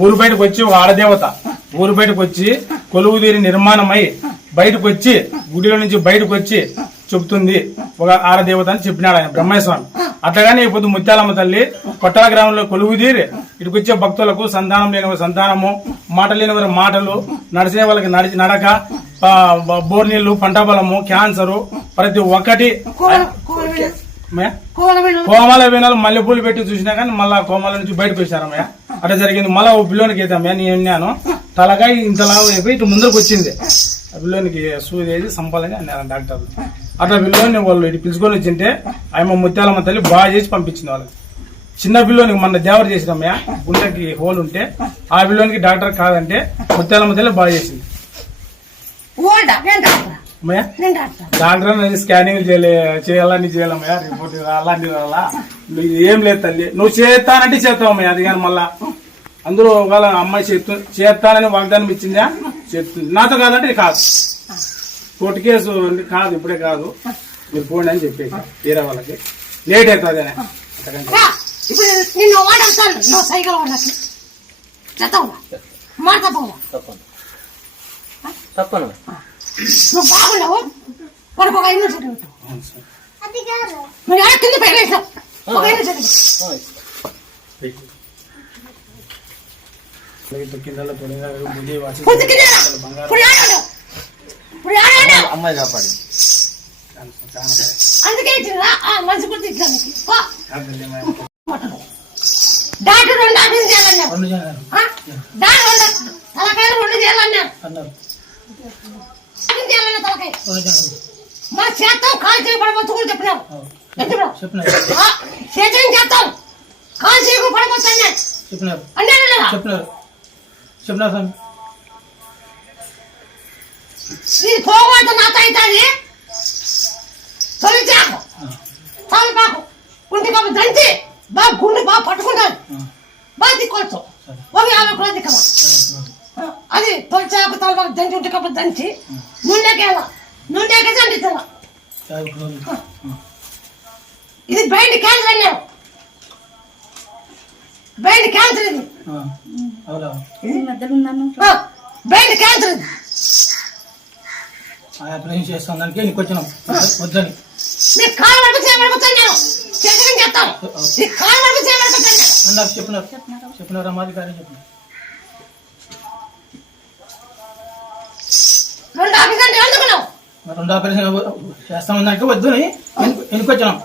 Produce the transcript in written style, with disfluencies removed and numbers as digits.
ఊరు బయటకు వచ్చి ఒక ఆడదేవత ఊరు బయటకు వచ్చి కొలువు తీరి నిర్మాణమై బయటకు వచ్చి గుడిలో నుంచి బయటకు వచ్చి చెబుతుంది ఒక ఆడదేవత అని చెప్పినాడు ఆయన బ్రహ్మయ్య స్వామి. అట్లాగానే ఇప్పుడు ముత్యాలమ్మ తల్లి కొట్టాల గ్రామంలో కొలువు తీరి ఇటుకు వచ్చే భక్తులకు సంతానం లేని వారి సంతానము, మాట లేని వారి మాటలు, నడిచిన వాళ్ళకి నడక, బోర్ నీళ్లు, పంట బలము, క్యాన్సరు ప్రతి ఒక్కటి కోమాల వినాలు మల్లెపూలు పెట్టి చూసినా కానీ మళ్ళా కోమాల నుంచి బయటకు వచ్చారమ్మయ్య. అట్లా జరిగింది. మళ్ళా ఓ పిల్లోనికి అవుతామయ్య నేను విన్నాను తలకాయ ఇంతలాగా అయిపోయి ఇటు ముందరకు వచ్చింది. ఆ పిల్లోనికి సూది వేసి సంపాలని అన్నారు డాక్టర్లు. అట్లా పిల్లోని వాళ్ళు ఇటు పిలుచుకొని వచ్చింటే ఆయమ్మ ముత్యాలమ్మ తల్లి బాగా చేసి పంపించింది వాళ్ళకి. చిన్న పిల్లోనికి మన దేవర చేసినమ్మయ్య గుండెకి హోల్ ఉంటే ఆ పిల్లోనికి డాక్టర్ కాదంటే ముత్యాలమ్మ తల్లి బాగా చేసింది. డాక్టర్ స్కానింగ్ చేయాలని చేయాలమ్మయ్య రిపోర్ట్ అలాంటి ఏం లేదు తల్లి. నువ్వు చేస్తానంటే చేస్తావమ్మయ్య. అది కానీ మళ్ళా అందరూ ఒకవేళ అమ్మాయి చేస్తానని వాగ్దానం ఇచ్చిందా చేస్తుంది. నాతో కాదంటే ఇది కాదు, కోర్టు కేసు కాదు, ఇప్పుడే కాదు, మీరు పోండి అని చెప్పేసి వేరే వాళ్ళకి లేట్ అవుతుంది అని. తప్పను నువ్వు బాగున్నావు మనకు ఒక 5 నిమిషాలు నువ్వు కింద పెట్టేసావు. ఒక 5 నిమిషాలు అమ్మాయి కాపాడి అందుకే మంచి గుర్తు డాక్టర్ 2 ఆపరేషన్ చేయాలన్నారు. తలకాయలు 2 చేయాలన్నారు. తలకాయ మా చేస్తాం కాలు చేయబడవచ్చు కూడా చెప్పినావు. చేతం చేస్తాం కాలు చేయకు పడవచ్చు అన్నారు. ఇది పోగొట్ట నాతో అవుతుంది. తొలిచాకు తలపాకు గుండె బాబు దంచి బాగా గుండె బాగా పట్టుకుంటాను బాగా దిక్కొచ్చు ఒక 50 కూడా దిక్కవ. అది తొలిచాకు తలపాకు దంచి ఉంటే కాబట్టి దంచి నుండేకేసి అంటించాల. ఇది బ్రెయిన్ క్యాన్సర్ అన్నారు. బ్రెయిన్ క్యాన్సర్ ఇది బ్రెయిన్ క్యాన్సర్ ఇది చేస్తాను దానికి నీకు వచ్చినాం వద్దని నీకు కాలు వరకు చేయబడిపోతాను నేను చేసిన చేస్తాను. నీకు కాలు వరకు చేయబడిపోతాను అన్నారు చెప్పినారు అమ్మాది గారు చెప్పినారు. 2 ఆపరేషన్ ఎందుకున్నావు? 2 ఆపరేషన్ చేస్తామన్నాక వద్దు ఎన్నికొచ్చినాం.